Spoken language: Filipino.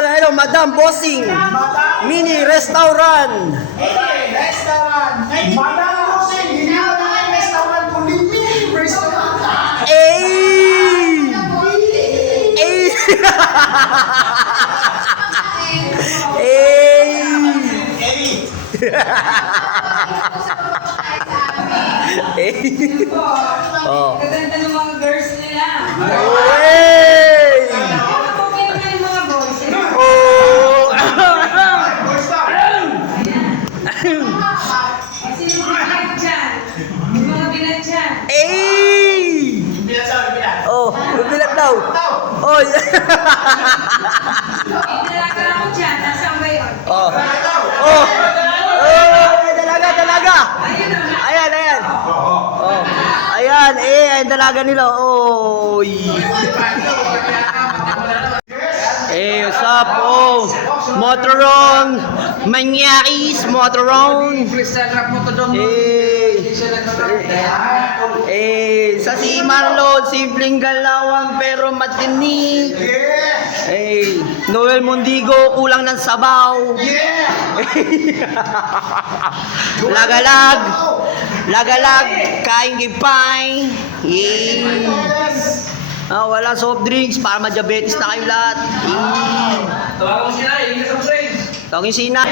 hello, Madam Bossing. Mini restaurant. Restaurant. Madam Bossing, hindi mo naman restaurant, kundi mini restaurant. Ay! Ay! Ay! Oh. Gaganda ng mga girls nila. Hey! Okay naman yung mga boys. Oh! Sino mga binat dyan? Yung mga binat dyan. Ay! Oh, bibilat daw. Oh, yeah. Dalaga ako dyan. Nasaan ba yun? Oh. Oh. Oh, dalaga, dalaga. Ayun o. Ayan, ayan. Oh. Ayan, ayan dalaga nila. Oh. Hey, what's up? Oh, Motoron. Manyakis, Motoron. Sa si Marlon, simpleng galawan pero matinig. Noel Mundigo, kulang ng sabaw. Lagalag. Lagalag, kain gipay. Wala soft drinks para ma-diabetes na kayo lahat. Tawagan mo sila, yung soft drinks. Tawagin si Ina.